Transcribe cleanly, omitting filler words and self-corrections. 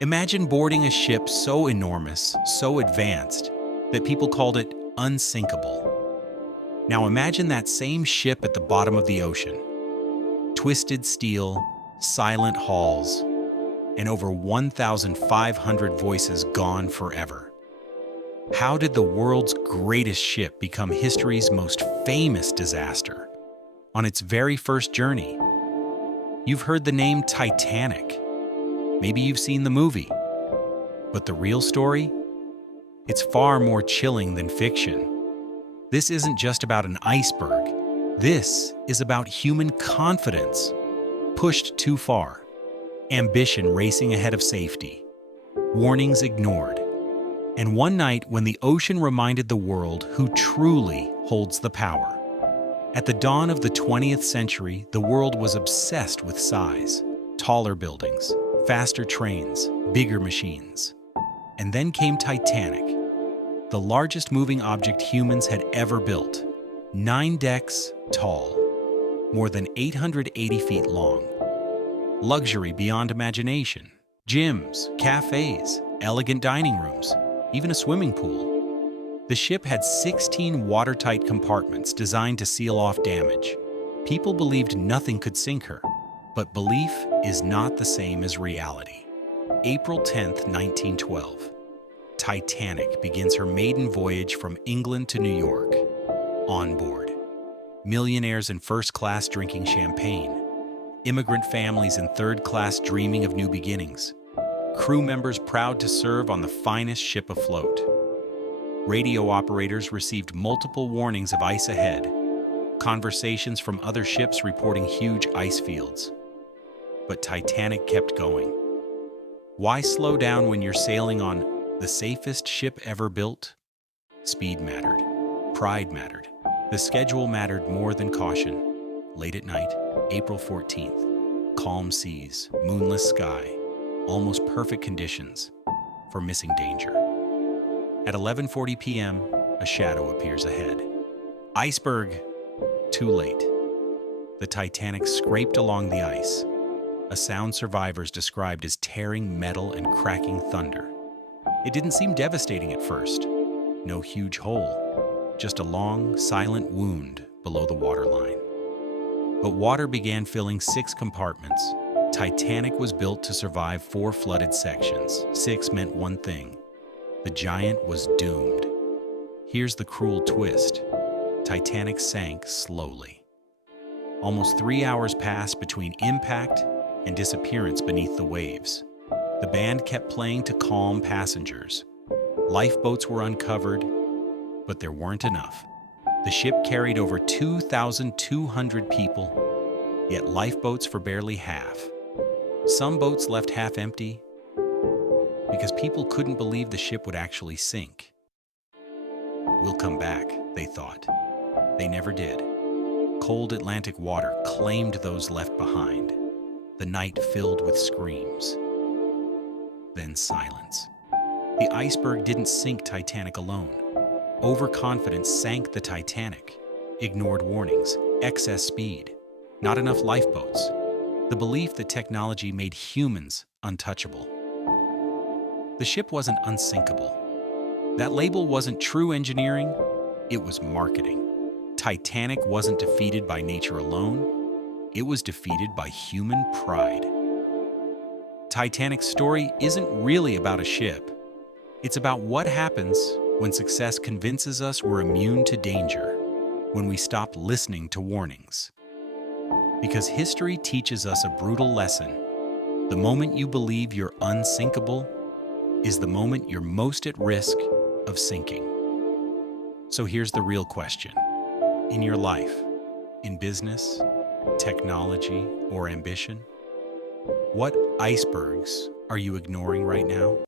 Imagine boarding a ship so enormous, so advanced, that people called it unsinkable. Now imagine that same ship at the bottom of the ocean. Twisted steel, silent halls, and over 1,500 voices gone forever. How did the world's greatest ship become history's most famous disaster? On its very first journey, you've heard the name Titanic. Maybe you've seen the movie. But the real story? It's far more chilling than fiction. This isn't just about an iceberg. This is about human confidence pushed too far, ambition racing ahead of safety, warnings ignored, and one night when the ocean reminded the world who truly holds the power. At the dawn of the 20th century, the world was obsessed with size, taller buildings, faster trains, bigger machines. And then came Titanic, the largest moving object humans had ever built. 9 decks tall, more than 880 feet long. Luxury beyond imagination. Gyms, cafes, elegant dining rooms, even a swimming pool. The ship had 16 watertight compartments designed to seal off damage. People believed nothing could sink her, but belief is not the same as reality. April 10th, 1912. Titanic begins her maiden voyage from England to New York. On board, millionaires in first class drinking champagne, immigrant families in third class dreaming of new beginnings, crew members proud to serve on the finest ship afloat. Radio operators received multiple warnings of ice ahead, conversations from other ships reporting huge ice fields. But Titanic kept going. Why slow down when you're sailing on the safest ship ever built? Speed mattered. Pride mattered. The schedule mattered more than caution. Late at night, April 14th. Calm seas, moonless sky, almost perfect conditions for missing danger. At 11:40 p.m., a shadow appears ahead. Iceberg! Too late. The Titanic scraped along the ice, a sound survivors described as tearing metal and cracking thunder. It didn't seem devastating at first. No huge hole, just a long, silent wound below the waterline. But water began filling 6 compartments. Titanic was built to survive 4 flooded sections. 6 meant one thing: the giant was doomed. Here's the cruel twist. Titanic sank slowly. Almost 3 hours passed between impact and disappearance beneath the waves. The band kept playing to calm passengers. Lifeboats were uncovered, but there weren't enough. The ship carried over 2,200 people, yet lifeboats for barely half. Some boats left half empty because people couldn't believe the ship would actually sink. We'll come back, they thought. They never did. Cold Atlantic water claimed those left behind. The night filled with screams. Then silence. The iceberg didn't sink Titanic alone. Overconfidence sank the Titanic. Ignored warnings, excess speed, not enough lifeboats. The belief that technology made humans untouchable. The ship wasn't unsinkable. That label wasn't true engineering, it was marketing. Titanic wasn't defeated by nature alone, it was defeated by human pride. Titanic's story isn't really about a ship. It's about what happens when success convinces us we're immune to danger, when we stop listening to warnings. Because history teaches us a brutal lesson. The moment you believe you're unsinkable is the moment you're most at risk of sinking. So here's the real question. In your life, in business, technology, or ambition, what icebergs are you ignoring right now?